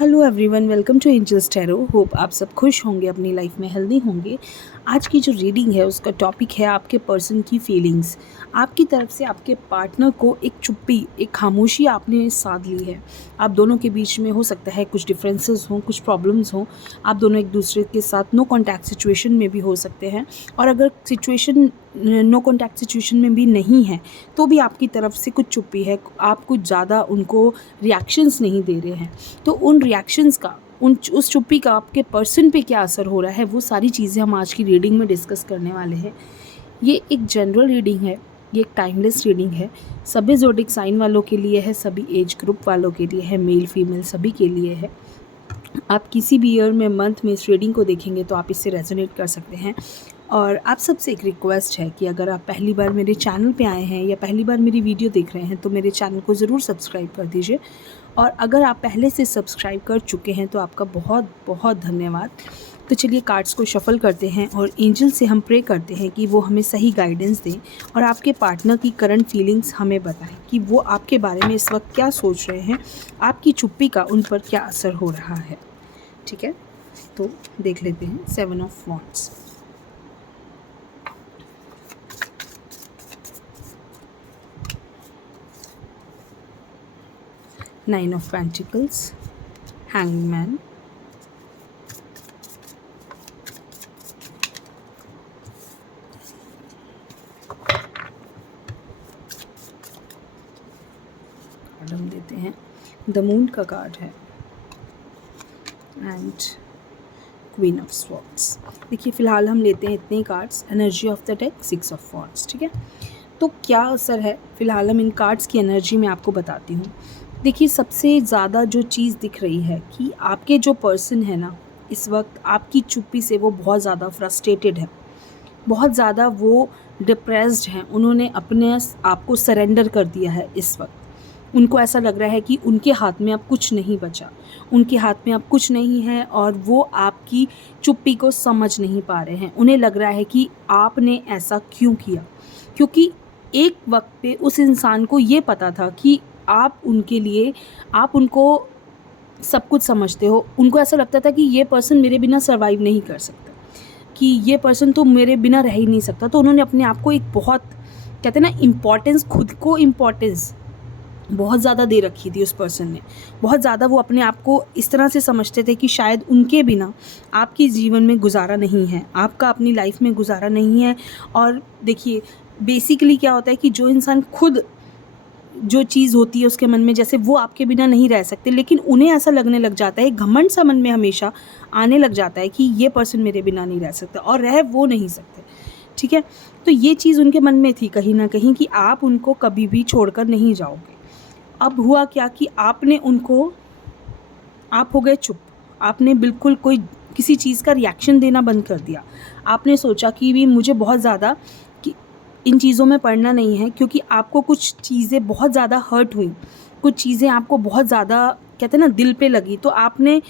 Hello everyone, welcome to Angels Tarot. Hope आप सब खुश होंगे, अपनी लाइफ में हेल्दी होंगे। आज की जो रीडिंग है उसका टॉपिक है आपके पर्सन की फीलिंग्स। आपकी तरफ से आपके पार्टनर को एक चुप्पी, एक खामोशी आपने साध ली है। आप दोनों के बीच में हो सकता है कुछ डिफरेंसेस हों, कुछ प्रॉब्लम्स हों। आप दोनों एक दूसरे के साथ नो कॉन्टैक्ट सिचुएशन में भी हो सकते हैं। और अगर सिचुएशन नो कॉन्टैक्ट सिचुएशन में भी नहीं है तो भी आपकी तरफ से कुछ चुप्पी है, आप कुछ ज़्यादा उनको रिएक्शंस नहीं दे रहे हैं। तो उन रिएक्शंस का, उस चुप्पी का आपके पर्सन पे क्या असर हो रहा है, वो सारी चीज़ें हम आज की रीडिंग में डिस्कस करने वाले हैं। ये एक जनरल रीडिंग है, ये एक टाइमलेस रीडिंग है। सभी ज़ोडिक साइन वालों के लिए है, सभी एज ग्रुप वालों के लिए है, मेल फीमेल सभी के लिए है। आप किसी भी ईयर में, मंथ में इस रीडिंग को देखेंगे तो आप इससे रेजोनेट कर सकते हैं। और आप सबसे एक रिक्वेस्ट है कि अगर आप पहली बार मेरे चैनल पे आए हैं या पहली बार मेरी वीडियो देख रहे हैं तो मेरे चैनल को ज़रूर सब्सक्राइब कर दीजिए। और अगर आप पहले से सब्सक्राइब कर चुके हैं तो आपका बहुत बहुत धन्यवाद। तो चलिए कार्ड्स को शफल करते हैं और एंजल से हम प्रे करते हैं कि वो हमें सही गाइडेंस दें और आपके पार्टनर की करंट फीलिंग्स हमें बताएं कि वो आपके बारे में इस वक्त क्या सोच रहे हैं, आपकी चुप्पी का उन पर क्या असर हो रहा है। ठीक है, तो देख लेते हैं 7 of wands. Nine of Pentacles, Hangman, card हम देते हैं, द मून का कार्ड है एंड क्वीन ऑफ स्वॉर्ड्स। देखिए फ़िलहाल हम लेते हैं इतने cards. Energy of the deck 6 of wands. ठीक है, तो क्या असर है फ़िलहाल हम इन कार्ड्स की एनर्जी में आपको बताती हूँ। देखिए सबसे ज़्यादा जो चीज़ दिख रही है कि आपके जो पर्सन है ना, इस वक्त आपकी चुप्पी से वो बहुत ज़्यादा फ्रस्ट्रेटेड है, बहुत ज़्यादा वो डिप्रेस्ड हैं। उन्होंने अपने आप को सरेंडर कर दिया है। इस वक्त उनको ऐसा लग रहा है कि उनके हाथ में अब कुछ नहीं बचा, उनके हाथ में अब कुछ नहीं है और वो आपकी चुप्पी को समझ नहीं पा रहे हैं। उन्हें लग रहा है कि आपने ऐसा क्यों किया, क्योंकि एक वक्त पे उस इंसान को ये पता था कि आप उनके लिए, आप उनको सब कुछ समझते हो। उनको ऐसा लगता था कि ये पर्सन मेरे बिना सर्वाइव नहीं कर सकता, कि ये पर्सन तो मेरे बिना रह ही नहीं सकता। तो उन्होंने अपने आप को एक बहुत, कहते हैं ना, इम्पॉर्टेंस, खुद को इम्पॉर्टेंस बहुत ज़्यादा दे रखी थी उस पर्सन ने। बहुत ज़्यादा वो अपने आप को इस तरह से समझते थे कि शायद उनके बिना आपके जीवन में गुजारा नहीं है, आपका अपनी लाइफ में गुजारा नहीं है। और देखिए बेसिकली क्या होता है कि जो इंसान खुद, जो चीज़ होती है उसके मन में, जैसे वो आपके बिना नहीं रह सकते, लेकिन उन्हें ऐसा लगने लग जाता है, घमंड सा मन में हमेशा आने लग जाता है कि ये पर्सन मेरे बिना नहीं रह सकता, और रह वो नहीं सकते। ठीक है, तो ये चीज़ उनके मन में थी कहीं ना कहीं कि आप उनको कभी भी छोड़कर नहीं जाओगे। अब हुआ क्या कि आपने उनको, आप हो गए चुप। आपने बिल्कुल कोई किसी चीज़ का रिएक्शन देना बंद कर दिया। आपने सोचा कि भी मुझे बहुत ज़्यादा कि इन चीज़ों में पड़ना नहीं है, क्योंकि आपको कुछ चीज़ें बहुत ज़्यादा हर्ट हुई, कुछ चीज़ें आपको बहुत ज़्यादा, कहते हैं ना, दिल पे लगी। तो आपने,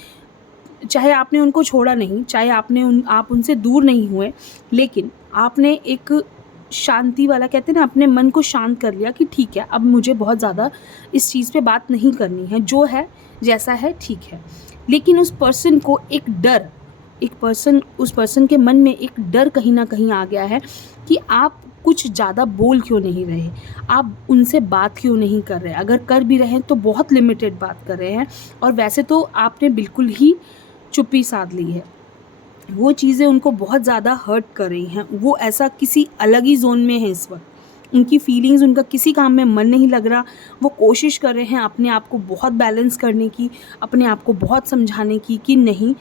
चाहे आपने उनको छोड़ा नहीं, चाहे आप उनसे दूर नहीं हुए, लेकिन आपने एक शांति वाला, कहते हैं ना, अपने मन को शांत कर लिया कि ठीक है, अब मुझे बहुत ज़्यादा इस चीज़ पे बात नहीं करनी है, जो है जैसा है ठीक है। लेकिन उस पर्सन को एक डर, उस पर्सन के मन में एक डर कहीं ना कहीं आ गया है कि आप कुछ ज़्यादा बोल क्यों नहीं रहे, आप उनसे बात क्यों नहीं कर रहे, अगर कर भी रहे हैं तो बहुत लिमिटेड बात कर रहे हैं। और वैसे तो आपने बिल्कुल ही चुप्पी साध ली है। वो चीज़ें उनको बहुत ज़्यादा हर्ट कर रही हैं, वो ऐसा किसी अलग ही जोन में है इस वक्त। उनकी फीलिंग्स, उनका किसी काम में मन नहीं लग रहा। वो कोशिश कर रहे हैं अपने आप को बहुत बैलेंस करने की, अपने आप को बहुत समझाने की कि नहीं,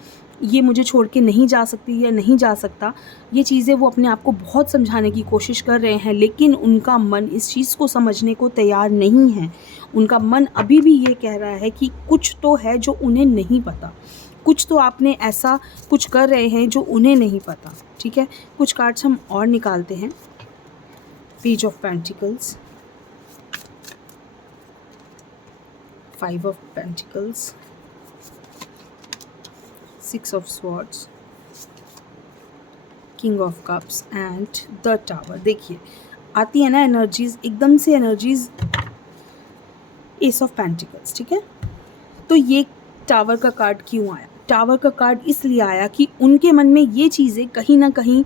ये मुझे छोड़ के नहीं जा सकती या नहीं जा सकता। ये चीज़ें वो अपने आप को बहुत समझाने की कोशिश कर रहे हैं, लेकिन उनका मन इस चीज़ को समझने को तैयार नहीं है। उनका मन अभी भी ये कह रहा है कि कुछ तो है जो उन्हें नहीं पता, कुछ तो आपने ऐसा कुछ कर रहे हैं जो उन्हें नहीं पता। ठीक है, कुछ कार्ड्स हम और निकालते हैं। Page of pentacles, 5 of pentacles, 6 of swords, king of cups and the tower. देखिए आती है ना एनर्जीज, एकदम से एनर्जीज, एस ऑफ पेंटिकल्स। ठीक है, तो ये टावर का कार्ड क्यों आया? टावर का कार्ड इसलिए आया कि उनके मन में ये चीज़ें कहीं ना कहीं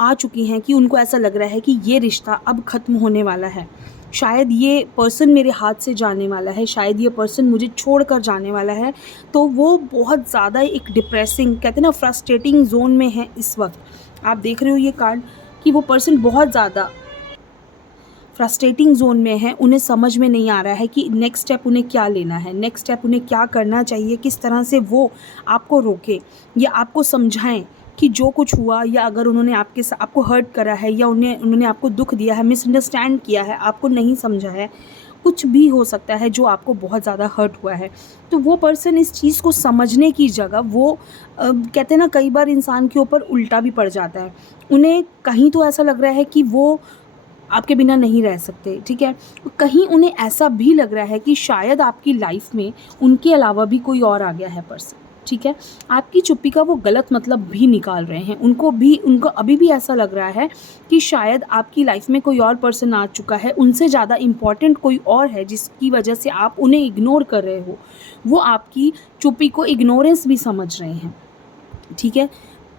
आ चुकी हैं कि उनको ऐसा लग रहा है कि ये रिश्ता अब ख़त्म होने वाला है, शायद ये पर्सन मेरे हाथ से जाने वाला है, शायद ये पर्सन मुझे छोड़कर जाने वाला है। तो वो बहुत ज़्यादा एक डिप्रेसिंग, कहते हैं ना, फ्रस्ट्रेटिंग जोन में है इस वक्त। आप देख रहे हो ये कार्ड कि वो पर्सन बहुत ज़्यादा फ्रस्ट्रेटिंग जोन में है, उन्हें समझ में नहीं आ रहा है कि नेक्स्ट स्टेप उन्हें क्या लेना है, नेक्स्ट स्टेप उन्हें क्या करना चाहिए, किस तरह से वो आपको रोके या आपको समझाएं कि जो कुछ हुआ, या अगर उन्होंने आपको हर्ट करा है, या उन्होंने आपको दुख दिया है, मिसअंडरस्टैंड किया है, आपको नहीं समझा है, कुछ भी हो सकता है जो आपको बहुत ज़्यादा हर्ट हुआ है। तो वो पर्सन इस चीज़ को समझने की जगह वो कहते हैं ना, कई बार इंसान के ऊपर उल्टा भी पड़ जाता है। उन्हें कहीं तो ऐसा लग रहा है कि वो आपके बिना नहीं रह सकते, ठीक है। कहीं उन्हें ऐसा भी लग रहा है कि शायद आपकी लाइफ में उनके अलावा भी कोई और आ गया है पर्सन, ठीक है। आपकी चुप्पी का वो गलत मतलब भी निकाल रहे हैं। उनको अभी भी ऐसा लग रहा है कि शायद आपकी लाइफ में कोई और पर्सन आ चुका है, उनसे ज़्यादा इम्पॉर्टेंट कोई और है, जिसकी वजह से आप उन्हें इग्नोर कर रहे हो। वो आपकी चुप्पी को इग्नोरेंस भी समझ रहे हैं, ठीक है।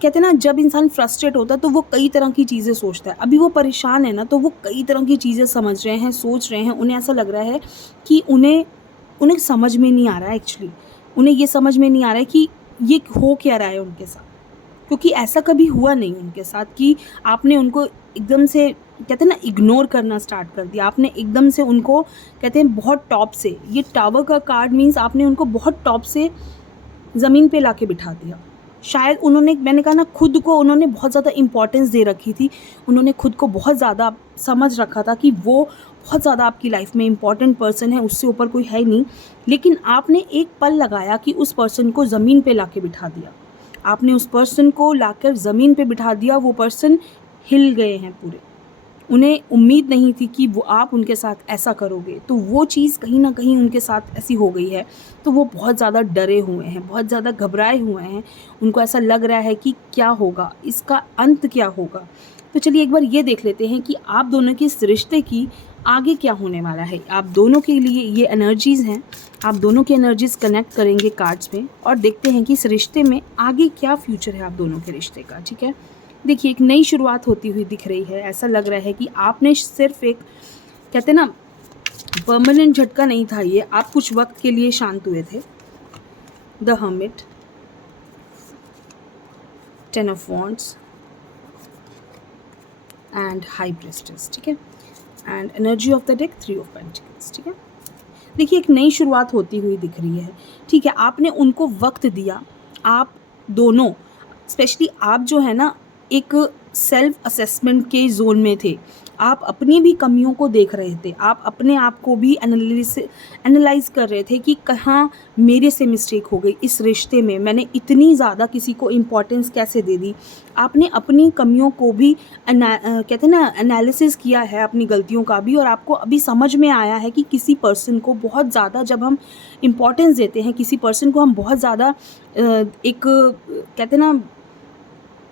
कहते हैं ना, जब इंसान फ्रस्ट्रेट होता है तो वो कई तरह की चीज़ें सोचता है। अभी वो परेशान है ना, तो वो कई तरह की चीज़ें समझ रहे हैं, सोच रहे हैं। उन्हें ऐसा लग रहा है कि उन्हें समझ में नहीं आ रहा है एक्चुअली। उन्हें ये समझ में नहीं आ रहा है कि ये हो क्या रहा है उनके साथ, क्योंकि ऐसा कभी हुआ नहीं उनके साथ कि आपने उनको एकदम से, कहते हैं ना, इग्नोर करना स्टार्ट कर दिया। आपने एकदम से उनको, कहते हैं, बहुत टॉप से, ये टावर का कार्ड मीन्स आपने उनको बहुत टॉप से ज़मीन पे लाके बिठा दिया। शायद मैंने कहा ना, खुद को उन्होंने बहुत ज़्यादा इम्पोर्टेंस दे रखी थी। उन्होंने खुद को बहुत ज़्यादा समझ रखा था कि वो बहुत ज़्यादा आपकी लाइफ में इम्पॉर्टेंट पर्सन है, उससे ऊपर कोई है नहीं। लेकिन आपने एक पल लगाया कि उस पर्सन को ज़मीन पे लाके बिठा दिया। आपने उस पर्सन को लाकर ज़मीन पे बिठा दिया। वो पर्सन हिल गए हैं पूरे। उन्हें उम्मीद नहीं थी कि आप उनके साथ ऐसा करोगे, तो वो चीज़ कहीं ना कहीं उनके साथ ऐसी हो गई है। तो वो बहुत ज़्यादा डरे हुए हैं, बहुत ज़्यादा घबराए हुए हैं। उनको ऐसा लग रहा है कि क्या होगा, इसका अंत क्या होगा। तो चलिए एक बार ये देख लेते हैं कि आप दोनों के इस रिश्ते की आगे क्या होने वाला है। आप दोनों के लिए ये एनर्जीज़ हैं, आप दोनों की एनर्जीज़ कनेक्ट करेंगे कार्ड्स में, और देखते हैं कि इस रिश्ते में आगे क्या फ्यूचर है आप दोनों के रिश्ते का, ठीक है। देखिए, एक नई शुरुआत होती हुई दिख रही है। ऐसा लग रहा है कि आपने सिर्फ एक, कहते हैं ना, परमानेंट झटका नहीं था ये, आप कुछ वक्त के लिए शांत हुए थे। The hermit, 10 of wands and high priestess, ठीक है, and energy of the deck 3 of pentacles, ठीक है। देखिए, एक नई शुरुआत होती हुई दिख रही है, ठीक है। आपने उनको वक्त दिया। आप दोनों, स्पेशली आप जो है ना, एक सेल्फ असेसमेंट के जोन में थे। आप अपनी भी कमियों को देख रहे थे, आप अपने आप को भी एनालाइज कर रहे थे कि कहाँ मेरे से मिस्टेक हो गई इस रिश्ते में, मैंने इतनी ज़्यादा किसी को इम्पोर्टेंस कैसे दे दी। आपने अपनी कमियों को भी कहते हैं ना, एनालिसिस किया है, अपनी गलतियों का भी, और आपको अभी समझ में आया है कि किसी पर्सन को बहुत ज़्यादा जब हम इम्पोर्टेंस देते हैं, किसी पर्सन को हम बहुत ज़्यादा एक, कहते हैं ना,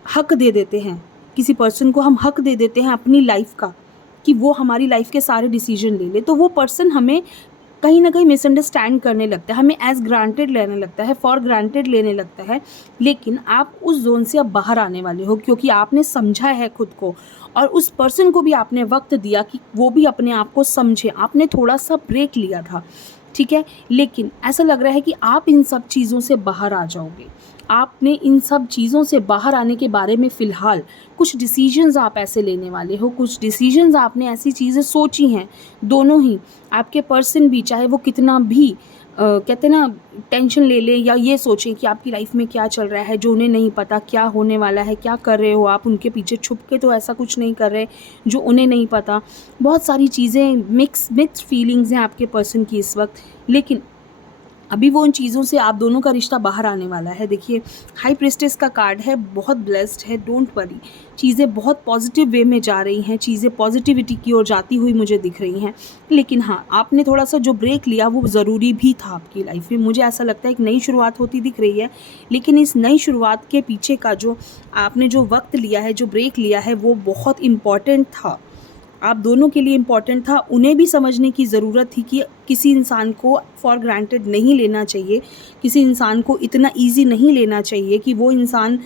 हक दे देते हैं, किसी पर्सन को हम हक दे देते हैं अपनी लाइफ का, कि वो हमारी लाइफ के सारे डिसीजन ले ले, तो वो पर्सन हमें कहीं ना कहीं मिसअंडरस्टैंड करने लगता है, हमें एज ग्रांटेड लेने लगता है, फॉर ग्रांटेड लेने लगता है। लेकिन आप उस जोन से अब बाहर आने वाले हो, क्योंकि आपने समझा है खुद को, और उस पर्सन को भी आपने वक्त दिया कि वो भी अपने आप को समझे। आपने थोड़ा सा ब्रेक लिया था, ठीक है। लेकिन ऐसा लग रहा है कि आप इन सब चीज़ों से बाहर आ जाओगे। आपने इन सब चीज़ों से बाहर आने के बारे में फ़िलहाल कुछ डिसीजंस आप ऐसे लेने वाले हो, कुछ डिसीजंस आपने ऐसी चीज़ें सोची हैं। दोनों ही, आपके पर्सन भी, चाहे वो कितना भी कहते हैं ना, टेंशन ले ले, या ये सोचें कि आपकी लाइफ में क्या चल रहा है जो उन्हें नहीं पता, क्या होने वाला है, क्या कर रहे हो आप उनके पीछे छुप के, तो ऐसा कुछ नहीं कर रहे जो उन्हें नहीं पता। बहुत सारी चीज़ें, मिक्स्ड फीलिंग्स हैं आपके पर्सन की इस वक्त। लेकिन अभी वो उन चीज़ों से आप दोनों का रिश्ता बाहर आने वाला है। देखिए, हाई प्रीस्टेस का कार्ड है, बहुत ब्लेस्ड है, डोंट वरी। चीज़ें बहुत पॉजिटिव वे में जा रही हैं, चीज़ें पॉजिटिविटी की ओर जाती हुई मुझे दिख रही हैं। लेकिन हाँ, आपने थोड़ा सा जो ब्रेक लिया वो ज़रूरी भी था आपकी लाइफ में। मुझे ऐसा लगता है एक नई शुरुआत होती दिख रही है, लेकिन इस नई शुरुआत के पीछे का जो आपने जो वक्त लिया है, जो ब्रेक लिया है, वो बहुत इम्पॉर्टेंट था। आप दोनों के लिए इम्पॉर्टेंट था। उन्हें भी समझने की ज़रूरत थी कि किसी इंसान को फॉर ग्रांटेड नहीं लेना चाहिए, किसी इंसान को इतना ईज़ी नहीं लेना चाहिए कि वो इंसान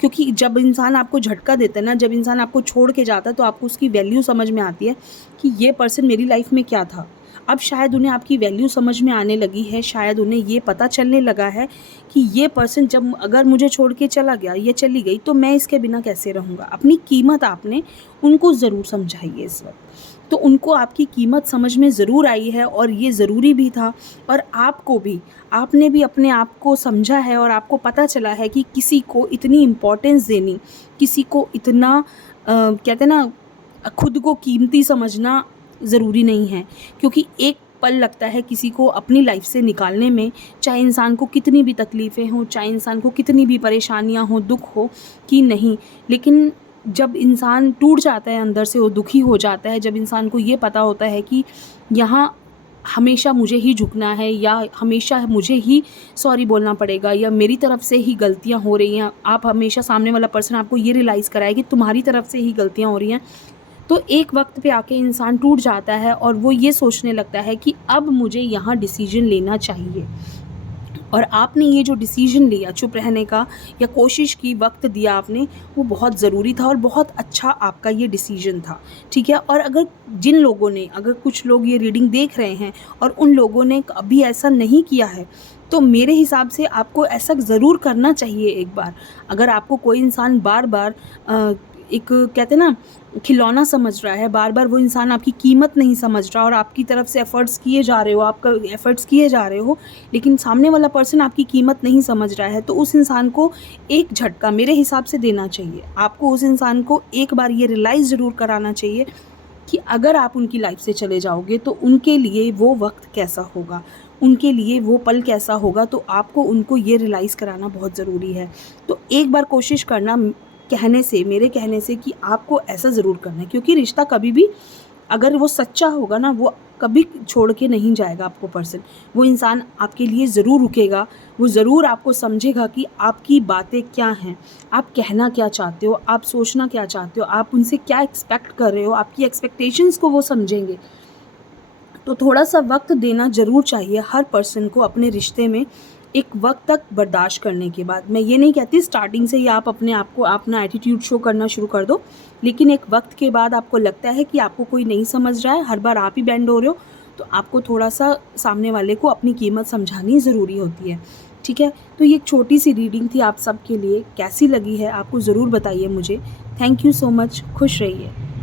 क्योंकि जब इंसान आपको झटका देता है ना, जब इंसान आपको छोड़ के जाता है, तो आपको उसकी वैल्यू समझ में आती है कि ये पर्सन मेरी लाइफ में क्या था। अब शायद उन्हें आपकी वैल्यू समझ में आने लगी है, शायद उन्हें ये पता चलने लगा है कि ये पर्सन जब अगर मुझे छोड़ के चला गया, ये चली गई, तो मैं इसके बिना कैसे रहूँगा। अपनी कीमत आपने उनको ज़रूर समझाई है इस वक्त। तो उनको आपकी कीमत समझ में ज़रूर आई है और ये ज़रूरी भी था। और आपको भी, आपने भी अपने आप को समझा है और आपको पता चला है कि किसी को इतनी इम्पोर्टेंस देनी, किसी को इतना कहते हैं ना, खुद को कीमती समझना ज़रूरी नहीं है। क्योंकि एक पल लगता है किसी को अपनी लाइफ से निकालने में, चाहे इंसान को कितनी भी तकलीफ़ें हों, चाहे इंसान को कितनी भी परेशानियां हों, दुख हो कि नहीं, लेकिन जब इंसान टूट जाता है अंदर से, वो दुखी हो जाता है, जब इंसान को ये पता होता है कि यहाँ हमेशा मुझे ही झुकना है या हमेशा मुझे ही सॉरी बोलना पड़ेगा या मेरी तरफ से ही गलतियाँ हो रही हैं, आप हमेशा, सामने वाला पर्सन आपको ये रियलाइज़ कराए कि तुम्हारी तरफ से ही गलतियाँ हो रही हैं, तो एक वक्त पे आके इंसान टूट जाता है और वो ये सोचने लगता है कि अब मुझे यहाँ डिसीजन लेना चाहिए। और आपने ये जो डिसीजन लिया चुप रहने का या कोशिश की, वक्त दिया आपने, वो बहुत ज़रूरी था और बहुत अच्छा आपका ये डिसीजन था, ठीक है। और अगर जिन लोगों ने, अगर कुछ लोग ये रीडिंग देख रहे हैं और उन लोगों ने कभी ऐसा नहीं किया है, तो मेरे हिसाब से आपको ऐसा ज़रूर करना चाहिए एक बार। अगर आपको कोई इंसान बार बार एक कहते हैं ना खिलौना समझ रहा है, बार बार वो इंसान आपकी कीमत नहीं समझ रहा और आपकी तरफ से एफ़र्ट्स किए जा रहे हो, आपका एफ़र्ट्स किए जा रहे हो, लेकिन सामने वाला पर्सन आपकी कीमत नहीं समझ रहा है, तो उस इंसान को एक झटका मेरे हिसाब से देना चाहिए। आपको उस इंसान को एक बार ये रियलाइज़ ज़रूर कराना चाहिए कि अगर आप उनकी लाइफ से चले जाओगे तो उनके लिए वो वक्त कैसा होगा, उनके लिए वो पल कैसा होगा, तो आपको उनको ये रियलाइज़ कराना बहुत ज़रूरी है। तो एक बार कोशिश करना, कहने से, मेरे कहने से, कि आपको ऐसा ज़रूर करना है, क्योंकि रिश्ता कभी भी अगर वो सच्चा होगा ना, वो कभी छोड़ के नहीं जाएगा आपको पर्सन। वो इंसान आपके लिए ज़रूर रुकेगा, वो ज़रूर आपको समझेगा कि आपकी बातें क्या हैं, आप कहना क्या चाहते हो, आप सोचना क्या चाहते हो, आप उनसे क्या एक्सपेक्ट कर रहे हो, आपकी एक्सपेक्टेशंस को वो समझेंगे। तो थोड़ा सा वक्त देना ज़रूर चाहिए हर पर्सन को अपने रिश्ते में, एक वक्त तक बर्दाश्त करने के बाद। मैं ये नहीं कहती स्टार्टिंग से ही आप अपने आप को अपना एटीट्यूड शो करना शुरू कर दो, लेकिन एक वक्त के बाद आपको लगता है कि आपको कोई नहीं समझ रहा है, हर बार आप ही बैंड हो रहे हो, तो आपको थोड़ा सा सामने वाले को अपनी कीमत समझानी ज़रूरी होती है, ठीक है। तो ये एक छोटी सी रीडिंग थी आप सब के लिए, कैसी लगी है आपको ज़रूर बताइए मुझे। थैंक यू सो मच, खुश रहिए।